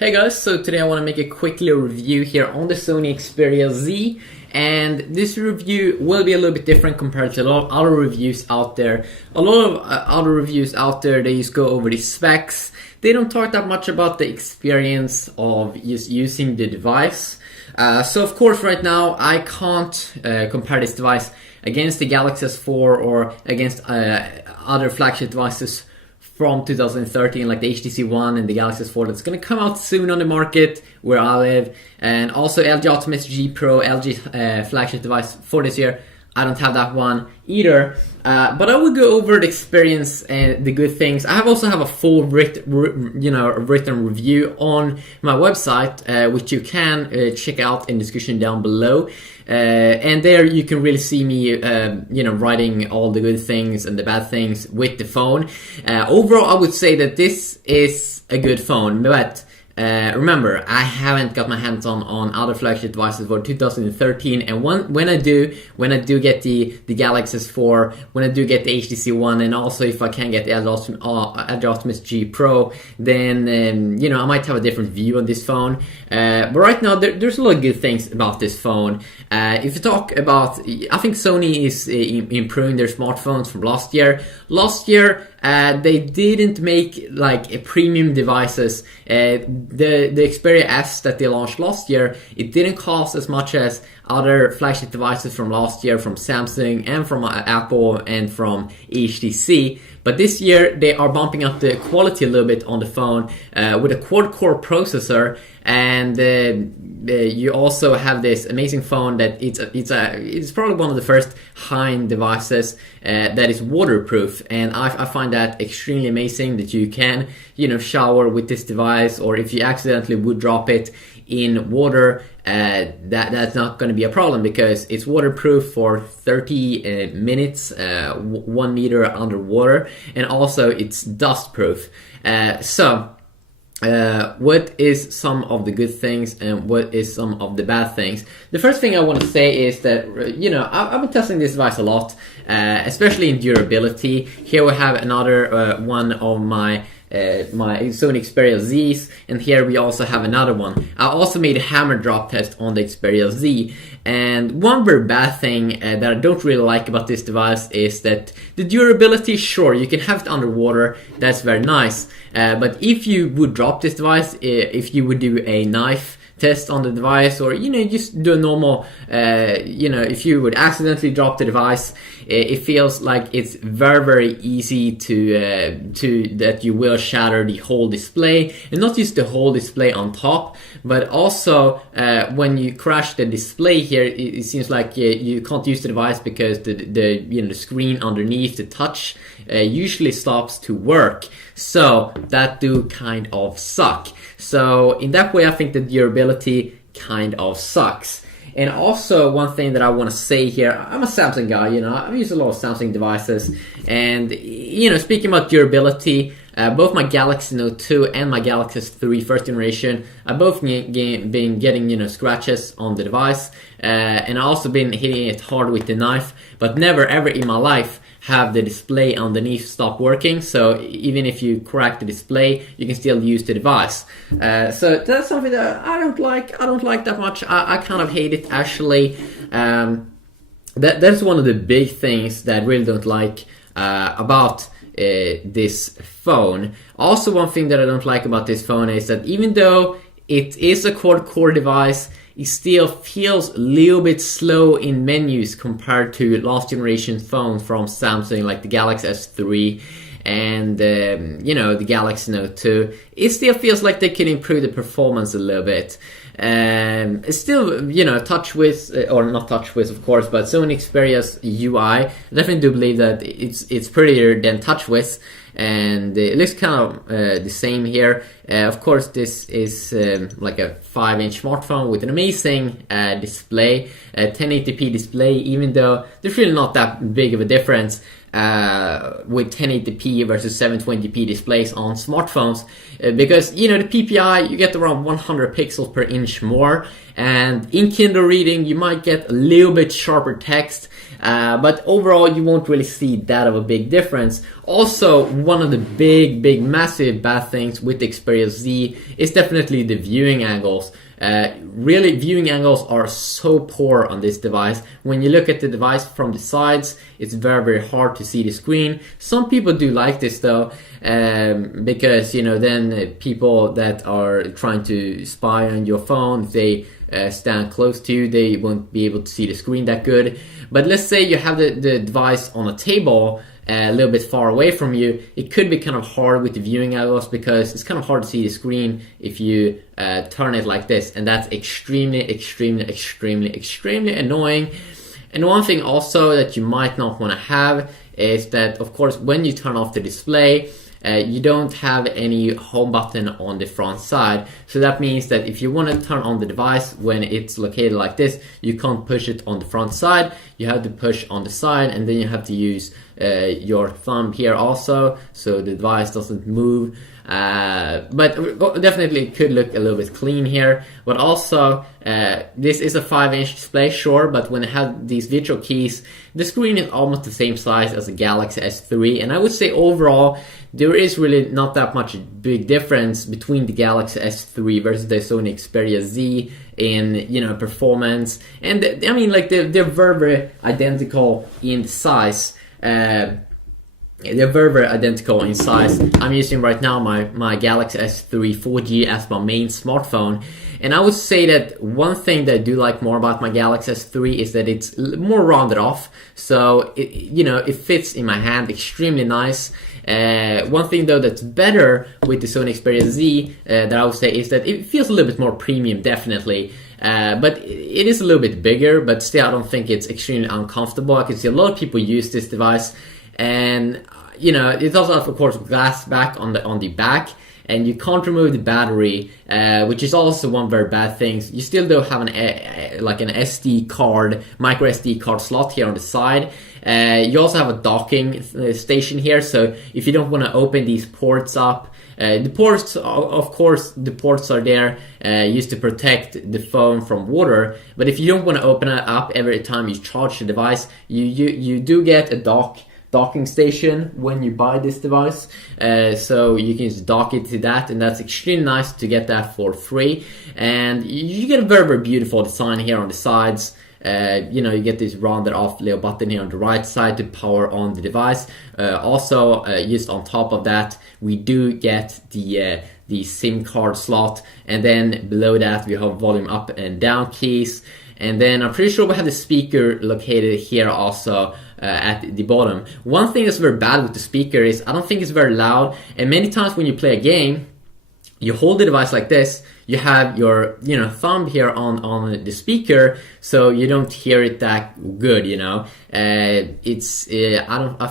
Hey guys, so today I want to make a quick little review here on the Sony Xperia Z, and this review will be a little bit different compared to a lot of other reviews out there. A lot of other reviews out there, they just go over the specs. They don't talk that much about the experience of just using the device. So of course right now I can't compare this device against the Galaxy S4 or against other flagship devices from 2013, like the HTC One and the Galaxy S4 that's going to come out soon on the market where I live, and also LG Optimus G Pro, LG flagship device for this year. I don't have that one either, but I will go over the experience and the good things. I also have a full written review on my website, which you can check out in the description down below. And there you can really see me, writing all the good things and the bad things with the phone. Overall, I would say that this is a good phone, but remember, I haven't got my hands on other flagship devices for 2013, and when I do get the Galaxy S4, when I do get the HTC One, and also if I can get the LG Optimus G Pro, then I might have a different view on this phone. But right now, there's a lot of good things about this phone. If you talk about, I think Sony is improving their smartphones from last year. Last year, they didn't make like a premium devices. The Xperia S that they launched last year, it didn't cost as much as other flagship devices from last year from Samsung and from Apple and from HTC. But this year they are bumping up the quality a little bit on the phone with a quad-core processor, and you also have this amazing phone that it's probably one of the first high-end devices that is waterproof, and I find that extremely amazing that you can shower with this device, or if you accidentally would drop it in water, that's not going to be a problem because it's waterproof for 30 minutes, 1 meter underwater, and also it's dust proof. What is some of the good things and what is some of the bad things? The first thing I want to say is that I've been testing this device a lot, especially in durability. Here we have another one of my Sony Xperia Zs, and here we also have another one. I also made a hammer drop test on the Xperia Z, and one very bad thing that I don't really like about this device is that the durability, sure, you can have it underwater, that's very nice, but if you would drop this device, if you would do a knife test on the device, or just do a normal, if you would accidentally drop the device, it feels like it's very easy to that you will shatter the whole display, and not just the whole display on top, but also when you crash the display here, it seems like you can't use the device because the screen underneath the touch usually stops to work. So that do kind of suck. So in that way, I think the durability kind of sucks. And also one thing that I want to say here, I'm a Samsung guy, I've used a lot of Samsung devices, and speaking about durability, both my Galaxy Note 2 and my Galaxy S3 first generation, I've both been getting scratches on the device, and I've also been hitting it hard with the knife, but never ever in my life have the display underneath stop working. So even if you crack the display, you can still use the device. So that's something that I don't like that much. I kind of hate it, actually. That's one of the big things that I really don't like about this phone. Also, one thing that I don't like about this phone is that even though it is a quad-core device, it still feels a little bit slow in menus compared to last generation phones from Samsung, like the Galaxy S3 and the Galaxy Note 2. It still feels like they can improve the performance a little bit. It's still, TouchWiz, or not TouchWiz of course, but Sony Xperia's UI, I definitely do believe that it's prettier than TouchWiz, and it looks kind of the same here. Of course, this is like a 5-inch smartphone with an amazing display, a 1080p display, even though there's really not that big of a difference. with 1080p versus 720p displays on smartphones, because you know the PPI, you get around 100 pixels per inch more, and in Kindle reading you might get a little bit sharper text, but overall you won't really see that of a big difference. Also, one of the big massive bad things with the Xperia Z is definitely the viewing angles. Really, viewing angles are so poor on this device. When you look at the device from the sides, it's very hard to see the screen. Some people do like this though, because you know, then people that are trying to spy on your phone, if they stand close to you, they won't be able to see the screen that good. But let's say you have the device on a table a little bit far away from you, it could be kind of hard with the viewing angles, because it's kind of hard to see the screen if you turn it like this, and that's extremely annoying. And one thing also that you might not want to have is that, of course, when you turn off the display, you don't have any home button on the front side. So that means that if you want to turn on the device when it's located like this, you can't push it on the front side. You have to push on the side, and then you have to use your thumb here also, so the device doesn't move. But definitely it could look a little bit clean here. But also, this is a 5-inch display, sure, but when it has these virtual keys, the screen is almost the same size as a Galaxy S3, and I would say overall there is really not that much big difference between the Galaxy S3 versus the Sony Xperia Z in, you know, performance. And I mean, like, they're very identical in size. They're very identical in size. I'm using right now my Galaxy S3 4G as my main smartphone, and I would say that one thing that I do like more about my Galaxy S3 is that it's more rounded off, so it fits in my hand extremely nice. One thing though that's better with the Sony Xperia Z that I would say is that it feels a little bit more premium, definitely. But it is a little bit bigger, but still I don't think it's extremely uncomfortable. I can see a lot of people use this device, and you know, it also has, of course, glass back on the back, and you can't remove the battery, which is also one very bad thing. You still do have an SD card, micro SD card slot here on the side. You also have a docking station here, so if you don't want to open these ports up, the ports, of course, the ports are there used to protect the phone from water. But if you don't want to open it up every time you charge the device, you do get a docking station when you buy this device, so you can just dock it to that, and that's extremely nice to get that for free. And you get a very beautiful design here on the sides. You get this rounded off little button here on the right side to power on the device. Also, just on top of that, we do get the SIM card slot, and then below that we have volume up and down keys. And then I'm pretty sure we have the speaker located here also at the bottom. One thing that's very bad with the speaker is I don't think it's very loud, and many times when you play a game, you hold the device like this, you have your thumb here on the speaker, so you don't hear it that good. I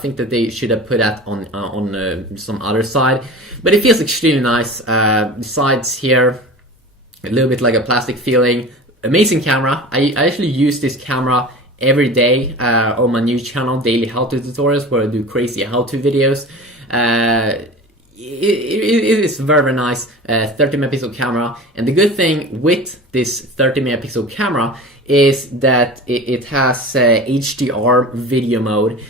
think that they should have put that on some other side, but it feels extremely nice. The sides here, a little bit like a plastic feeling. Amazing camera. I actually use this camera every day on my new channel, Daily How-To Tutorials, where I do crazy how-to videos. It is very nice 30 megapixel camera, and the good thing with this 30 megapixel camera is that it has HDR video mode,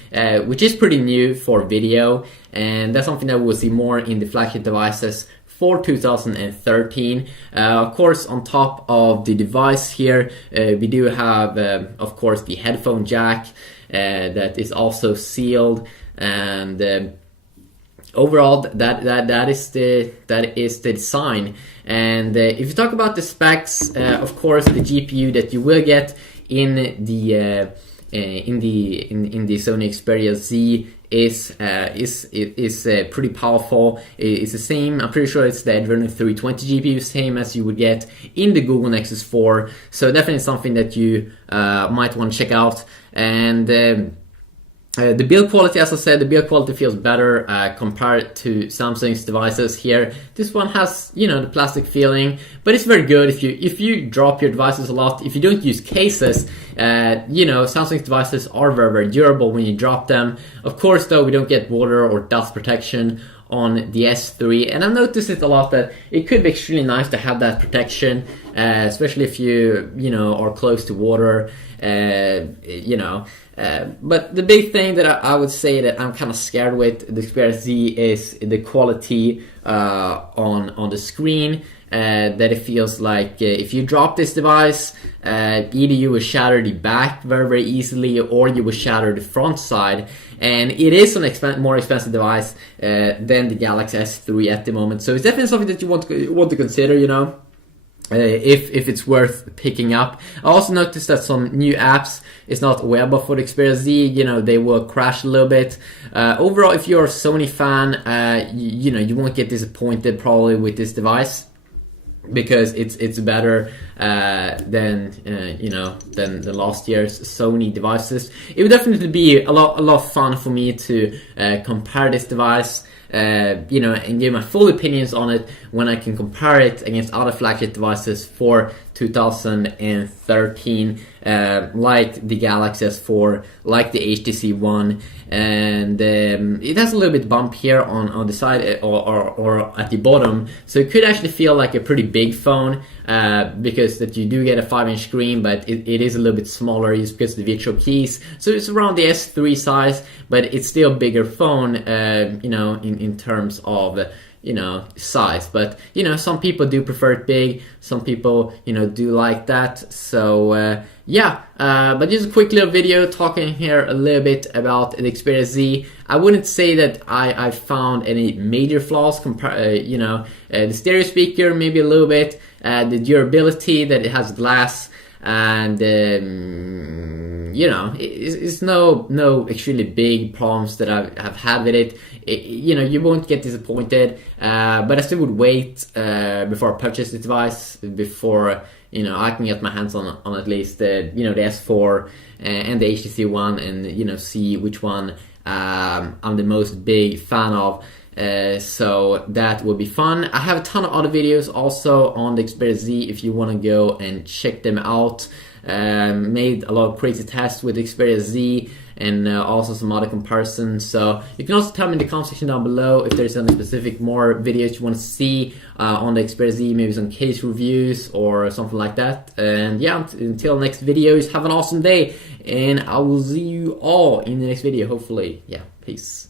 which is pretty new for video, and that's something that we'll see more in the flagship devices for 2013. Of course, on top of the device here, we do have, of course, the headphone jack that is also sealed, and overall, that is the design. And if you talk about the specs, of course, the GPU that you will get in the Sony Xperia Z is pretty powerful. It's the same. I'm pretty sure it's the Adreno 320 GPU, same as you would get in the Google Nexus 4. So definitely something that you might want to check out. And The build quality, as I said, the build quality feels better compared to Samsung's devices here. This one has, you know, the plastic feeling, but it's very good if you drop your devices a lot. If you don't use cases, you know, Samsung's devices are very, very durable when you drop them. Of course, though, we don't get water or dust protection on the S3, and I've noticed it a lot that it could be extremely nice to have that protection, especially if you know, are close to water, you know. But the big thing that I would say that I'm kind of scared with the Xperia Z is the quality on the screen. That it feels like if you drop this device, either you will shatter the back very, very easily, or you will shatter the front side. And it is an more expensive device than the Galaxy S3 at the moment. So it's definitely something that you want to consider, you know. If it's worth picking up. I also noticed that some new apps is not available for the Xperia Z. You know, they will crash a little bit. Overall, if you're a Sony fan, you know, you won't get disappointed probably with this device, because it's better than you know, than the last year's Sony devices. It would definitely be a lot of fun for me to compare this device, you know, and give my full opinions on it when I can compare it against other flagship devices for 2013, like the Galaxy S4, like the HTC One, and it has a little bit bump here on the side or at the bottom, so it could actually feel like a pretty big phone, because that you do get a 5-inch screen, but it is a little bit smaller just because of the virtual keys. So it's around the S3 size, but it's still a bigger phone, you know, in terms of you know, size. But you know, some people do prefer it big, some people, you know, do like that. So yeah, but just a quick little video talking here a little bit about the Xperia Z. I wouldn't say that I found any major flaws. You know, the stereo speaker maybe a little bit, the durability that it has glass, and you know, it's no extremely big problems that I've had with it. You know, you won't get disappointed, but I still would wait before I purchase the device, before, you know, I can get my hands on at least you know, the S4 and the HTC One, and you know, see which one I'm the most big fan of. So that will be fun. I have a ton of other videos also on the Xperia Z if you want to go and check them out. Made a lot of crazy tests with the Xperia Z, and also some other comparisons. So you can also tell me in the comment section down below if there's any specific more videos you want to see on the Xperia Z, maybe some case reviews or something like that. And yeah, until next videos, have an awesome day, and I will see you all in the next video, hopefully. Yeah, peace.